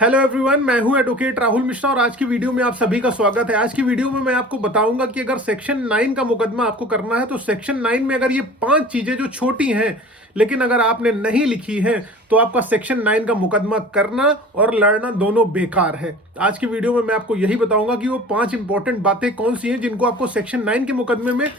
Hello everyone, मैं हूं advocate Rahul Mishra और आज की वीडियो में आप सभी का स्वागत है। आज की वीडियो में मैं आपको बताऊंगा कि अगर सेक्शन 9 का मुकदमा आपको करना है तो सेक्शन 9 में अगर ये 5 चीजें जो छोटी हैं लेकिन अगर आपने नहीं लिखी हैं तो आपका सेक्शन 9 का मुकदमा करना और लड़ना दोनों बेकार है। आज की वीडियो में मैं आपको यही बताऊंगा कि वो 5 इंपॉर्टेंट बातें कौन सी हैं जिनको आपको सेक्शन 9 के मुकदमे में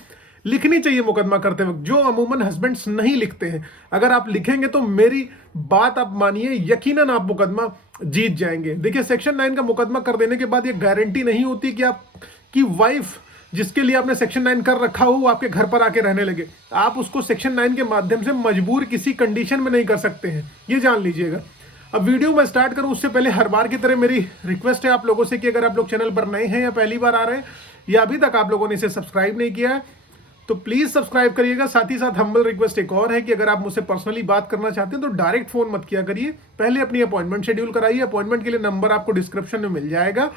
लिखनी चाहिए मुकदमा करते वक्त, जो अमूमन हस्बैंड्स नहीं लिखते हैं। अगर आप लिखेंगे तो मेरी बात आप मानिए, यकीनन आप मुकदमा जीत जाएंगे। देखिए, सेक्शन 9 का मुकदमा कर देने के बाद ये गारंटी नहीं होती कि आपकी वाइफ जिसके लिए आपने सेक्शन 9 कर रखा हो वो आपके घर पर आके रहने लगे। आप उसको सेक्शन 9 के माध्यम से मजबूर किसी कंडीशन में नहीं कर सकते हैं, ये जान लीजिएगा। अब वीडियो में स्टार्ट करूं उससे पहले हर बार की तरह मेरी रिक्वेस्ट है आप लोगों से कि अगर आप लोग चैनल पर नए हैं या पहली बार आ रहे हैं या अभी तक आप लोगों ने इसे सब्सक्राइब नहीं किया है तो प्लीज सब्सक्राइब करिएगा। साथ ही साथ हम्बल रिक्वेस्ट एक और है कि अगर आप मुझसे पर्सनली बात करना चाहते हैं तो डायरेक्ट फोन मत किया करिए, पहले अपनी अपॉइंटमेंट शेड्यूल कराइए। अपॉइंटमेंट के लिए नंबर आपको डिस्क्रिप्शन में मिल जाएगा।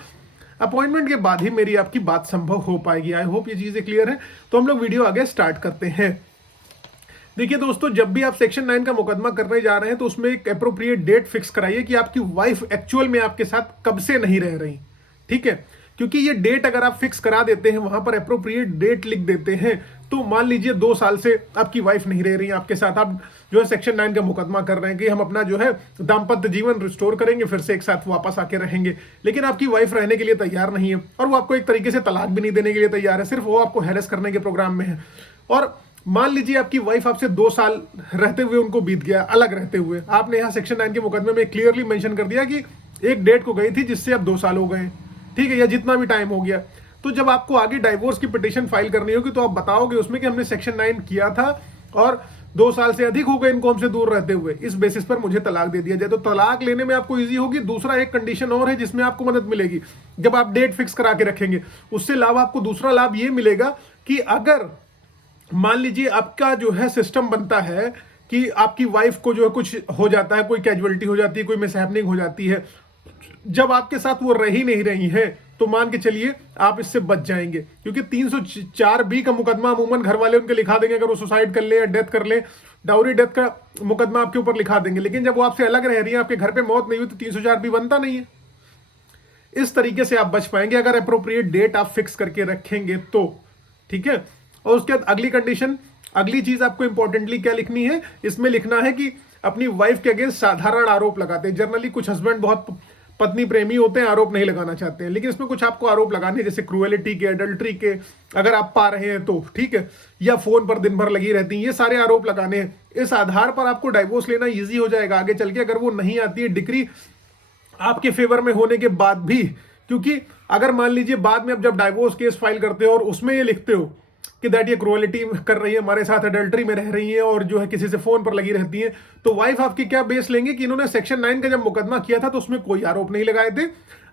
अपॉइंटमेंट के बाद ही मेरी आपकी बात संभव हो पाएगी। आई होप ये चीजें क्लियर है। तो हम लोग वीडियो आगे स्टार्ट करते हैं। देखिए दोस्तों, जब भी आप सेक्शन 9 का मुकदमा करने जा रहे हैं तो उसमें एक अप्रोप्रिएट डेट फिक्स कराइए कि आपकी वाइफ एक्चुअल में आपके साथ कब से नहीं रह रही, ठीक है। क्योंकि ये डेट अगर आप फिक्स करा देते हैं, वहां पर अप्रोप्रिएट डेट लिख देते हैं, तो मान लीजिए 2 साल से आपकी वाइफ नहीं रह रही है आपके साथ, आप जो है सेक्शन 9 का मुकदमा कर रहे हैं कि हम अपना जो है दाम्पत्य जीवन रिस्टोर करेंगे, फिर से एक साथ वापस आके रहेंगे। लेकिन आपकी वाइफ रहने के लिए तैयार नहीं है और वो आपको एक तरीके से तलाक भी नहीं देने के लिए तैयार है, सिर्फ वो आपको हैरेस करने के प्रोग्राम में है। और मान लीजिए आपकी वाइफ आपसे 2 साल रहते हुए उनको बीत गया, अलग रहते हुए। आपने यहाँ सेक्शन 9 के मुकदमे में क्लियरली मेंशन कर दिया कि एक डेट को गई थी जिससे अब 2 साल हो गए, ठीक है, या जितना भी टाइम हो गया। तो जब आपको आगे डाइवोर्स की पिटीशन फाइल करनी होगी तो आप बताओगे उसमें कि हमने सेक्शन 9 किया था और 2 साल से अधिक हो गए इनको हमसे दूर रहते हुए, इस बेसिस पर मुझे तलाक दे दिया जाए। तो तलाक लेने में आपको इजी होगी। दूसरा एक कंडीशन और है जिसमें आपको मदद मिलेगी, जब आप डेट फिक्स करा के रखेंगे उससे लाभ आपको, दूसरा लाभ ये मिलेगा कि अगर मान लीजिए आपका जो है सिस्टम बनता है कि आपकी वाइफ को जो है कुछ हो जाता है, कोई कैजुअलिटी हो जाती है, कोई मिसहैपनिंग हो जाती है, जब आपके साथ वो रह ही नहीं रही है तो मान के चलिए आप इससे बच जाएंगे। क्योंकि 304B का मुकदमा अमूमन घर वाले उनके लिखा देंगे अगर वो सुसाइड कर ले या डेथ कर ले, डाउरी डेथ का मुकदमा आपके ऊपर लिखा देंगे। लेकिन जब वो आपसे अलग रह रही है, आपके घर पे मौत नहीं हुई, तो 304B बनता नहीं है। इस तरीके से आप बच पाएंगे अगर अप्रोप्रिएट डेट आप फिक्स करके रखेंगे तो, ठीक है। और उसके बाद अगली कंडीशन, अगली चीज आपको इंपॉर्टेंटली क्या लिखनी है, इसमें लिखना है कि अपनी वाइफ के अगेंस्ट साधारण आरोप लगाते हैं। जनरली कुछ हस्बैंड बहुत पत्नी प्रेमी होते हैं, आरोप नहीं लगाना चाहते हैं, लेकिन इसमें कुछ आपको आरोप लगाने हैं, जैसे क्रूएलिटी के, अडल्ट्री के, अगर आप पा रहे हैं तो, ठीक है, या फोन पर दिन भर लगी रहती हैं, ये सारे आरोप लगाने हैं। इस आधार पर आपको डाइवोर्स लेना इजी हो जाएगा आगे चल के, अगर वो नहीं आती है डिग्री आपके फेवर में होने के बाद भी। क्योंकि अगर मान लीजिए बाद में अब जब डाइवोर्स केस फाइल करते हो और उसमें ये लिखते हो कि दैट ये क्रूएलिटी कर रही है हमारे साथ, अडल्ट्री में रह रही है और जो है किसी से फोन पर लगी रहती है, तो वाइफ आपकी क्या बेस लेंगे कि इन्होंने सेक्शन 9 का जब मुकदमा किया था तो उसमें कोई आरोप नहीं लगाए थे,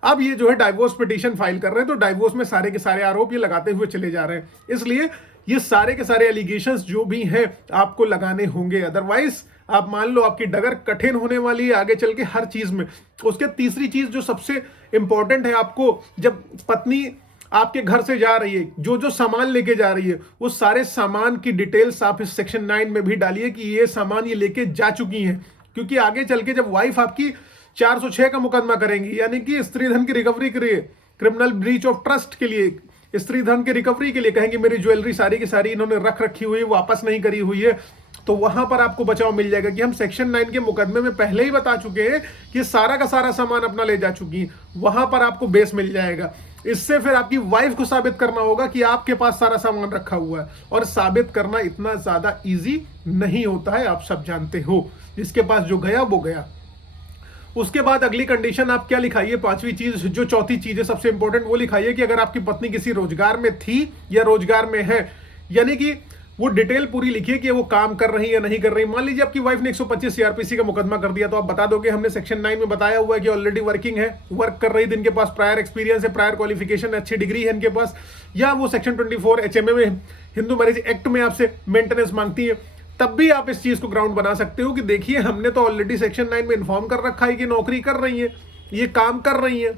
अब ये जो है डाइवोर्स पिटीशन फाइल कर रहे हैं तो डाइवोर्स में सारे के सारे आरोप ये लगाते हुए चले जा रहे हैं। इसलिए ये सारे के सारे एलिगेशंस जो भी हैं आपको लगाने होंगे, अदरवाइज आप मान लो आपकी डगर कठिन होने वाली है आगे चल के हर चीज में। उसके तीसरी चीज जो सबसे इंपॉर्टेंट है, आपको जब पत्नी आपके घर से जा रही है, जो जो सामान लेके जा रही है, वो सारे सामान की डिटेल्स आप इस सेक्शन 9 में भी डालिए कि ये सामान ये लेके जा चुकी हैं। क्योंकि आगे चल के जब वाइफ आपकी 406 का मुकदमा करेंगी, यानी कि स्त्री धन की रिकवरी के लिए, क्रिमिनल ब्रीच ऑफ ट्रस्ट के लिए, स्त्री धन की रिकवरी के लिए कहेंगे मेरी ज्वेलरी सारी की सारी इन्होंने रख रखी हुई है, वापस नहीं करी हुई है, तो वहां पर आपको बचाव मिल जाएगा कि हम सेक्शन 9 के मुकदमे में पहले ही बता चुके हैं कि सारा का सारा सामान अपना ले जा चुकी हैं। वहां पर आपको बेस मिल जाएगा। इससे फिर आपकी वाइफ को साबित करना होगा कि आपके पास सारा सामान रखा हुआ है, और साबित करना इतना ज्यादा इजी नहीं होता है, आप सब जानते हो। जिसके पास जो गया वो गया। उसके बाद अगली कंडीशन आप क्या लिखाइए, 5वीं चीज, जो चौथी चीज है सबसे इंपॉर्टेंट, वो लिखाइए कि अगर आपकी पत्नी किसी रोजगार में थी या रोजगार में है, यानी कि वो डिटेल पूरी लिखिए कि वो काम कर रही है या नहीं कर रही। मान लीजिए आपकी वाइफ ने 125 सीआरपीसी का मुकदमा कर दिया, तो आप बता दोगे हमने सेक्शन 9 में बताया हुआ है कि ऑलरेडी वर्किंग है, वर्क कर रही थी, इनके पास प्रायर एक्सपीरियंस है, प्रायर क्वालिफिकेशन, अच्छी डिग्री है इनके पास, या वो सेक्शन 24 HMA में, हिंदू मैरिज एक्ट में आपसे मेंटेनेंस मांगती है, तब भी आप इस चीज को ग्राउंड बना सकते हो कि देखिए हमने तो ऑलरेडी सेक्शन 9 में इन्फॉर्म कर रखा है कि नौकरी कर रही है, ये काम कर रही है,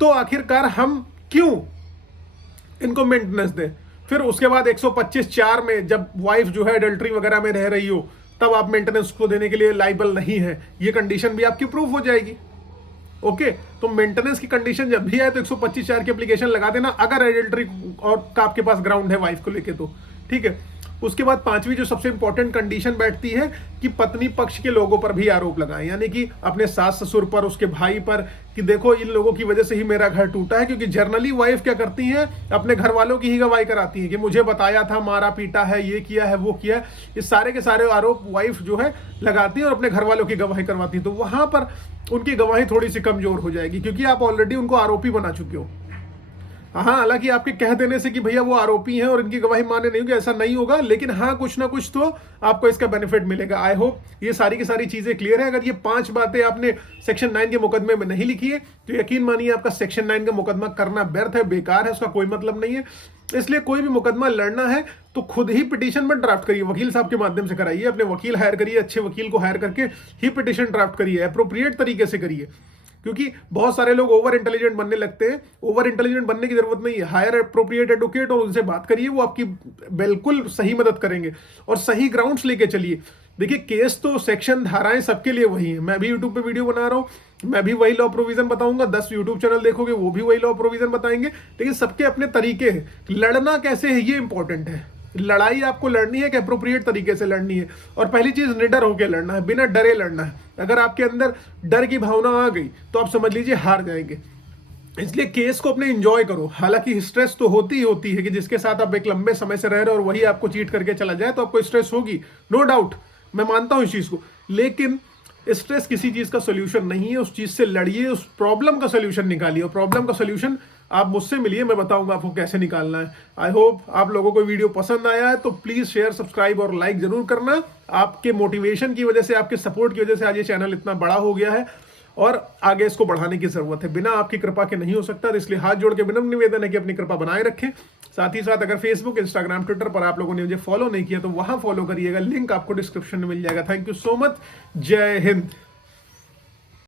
तो आखिरकार हम क्यों इनको मेंटेनेंस दें। फिर उसके बाद 125(4) में जब वाइफ जो है अडल्ट्री वगैरह में रह रही हो, तब आप मेंटेनेंस को देने के लिए लाइबल नहीं है, ये कंडीशन भी आपकी प्रूफ हो जाएगी। ओके, तो मेंटेनेंस की कंडीशन जब भी आए तो 125(4) की एप्लीकेशन लगा देना, अगर एडल्ट्री और का आपके पास ग्राउंड है वाइफ को लेके तो, ठीक है। उसके बाद पांचवी जो सबसे इंपॉर्टेंट कंडीशन बैठती है कि पत्नी पक्ष के लोगों पर भी आरोप लगाएं, यानी कि अपने सास ससुर पर, उसके भाई पर, कि देखो इन लोगों की वजह से ही मेरा घर टूटा है। क्योंकि जनरली वाइफ क्या करती हैं, अपने घर वालों की ही गवाही कराती हैं कि मुझे बताया था, मारा पीटा है, ये किया है, वो किया है। इस सारे के सारे आरोप वाइफ जो है लगाती है और अपने घर वालों की गवाही करवाती है। तो वहां पर उनकी गवाही थोड़ी सी कमजोर हो जाएगी, क्योंकि आप ऑलरेडी उनको आरोपी बना चुके हो। हाँ, हालांकि आपके कह देने से कि भैया वो आरोपी हैं और इनकी गवाही मान्य नहीं होगी, ऐसा नहीं होगा, लेकिन हाँ कुछ ना कुछ तो आपको इसका बेनिफिट मिलेगा। आई होप ये सारी की सारी चीजें क्लियर है। अगर ये 5 बातें आपने सेक्शन 9 के मुकदमे में नहीं लिखी है तो यकीन मानिए आपका सेक्शन 9 का मुकदमा करना व्यर्थ है, बेकार है, उसका कोई मतलब नहीं है। इसलिए कोई भी मुकदमा लड़ना है तो खुद ही पिटीशन में ड्राफ्ट करिए, वकील साहब के माध्यम से कराइए, अपने वकील हायर करिए, अच्छे वकील को हायर करके ही पिटीशन ड्राफ्ट करिए, अप्रोप्रिएट तरीके से करिए। क्योंकि बहुत सारे लोग ओवर इंटेलिजेंट बनने लगते हैं। ओवर इंटेलिजेंट बनने की जरूरत नहीं है, हायर अप्रोप्रिएट एडवोकेट और उनसे बात करिए, वो आपकी बिल्कुल सही मदद करेंगे और सही ग्राउंड्स लेके चलिए। देखिए केस तो सेक्शन धाराएं सबके लिए वही है। मैं भी यूट्यूब पे वीडियो बना रहा हूँ, मैं भी वही लॉ प्रोविजन बताऊंगा, 10 यूट्यूब चैनल देखोगे वो भी वही लॉ प्रोविजन बताएंगे, लेकिन सबके अपने तरीके हैं। लड़ना कैसे है ये इंपॉर्टेंट है। लड़ाई आपको लड़नी है कि अप्रोप्रिएट तरीके से लड़नी है, और पहली चीज निडर होकर लड़ना है, बिना डरे लड़ना है। अगर आपके अंदर डर की भावना आ गई तो आप समझ लीजिए हार जाएंगे। इसलिए केस को अपने एंजॉय करो। हालांकि स्ट्रेस तो होती ही होती है कि जिसके साथ आप एक लंबे समय से रह रहे हो और वही आपको चीट करके चला जाए तो आपको स्ट्रेस होगी, नो डाउट, मैं मानता हूं इस चीज को। लेकिन स्ट्रेस किसी चीज का सोल्यूशन नहीं है। उस चीज से लड़िए, उस प्रॉब्लम का सोल्यूशन निकालिए, और प्रॉब्लम का सोल्यूशन आप मुझसे मिलिए, मैं बताऊंगा आपको कैसे निकालना है। आई होप आप लोगों को वीडियो पसंद आया है, तो प्लीज शेयर, सब्सक्राइब और लाइक जरूर करना। आपके मोटिवेशन की वजह से, आपके सपोर्ट की वजह से आज ये चैनल इतना बड़ा हो गया है और आगे इसको बढ़ाने की जरूरत है। बिना आपकी कृपा के नहीं हो सकता, तो इसलिए हाथ जोड़ के विनम्र निवेदन है कि अपनी कृपा बनाए रखें। साथ ही साथ अगर फेसबुक, इंस्टाग्राम, ट्विटर पर आप लोगों ने मुझे फॉलो नहीं किया तो वहां फॉलो करिएगा, लिंक आपको डिस्क्रिप्शन में मिल जाएगा। थैंक यू सो मच, जय हिंद।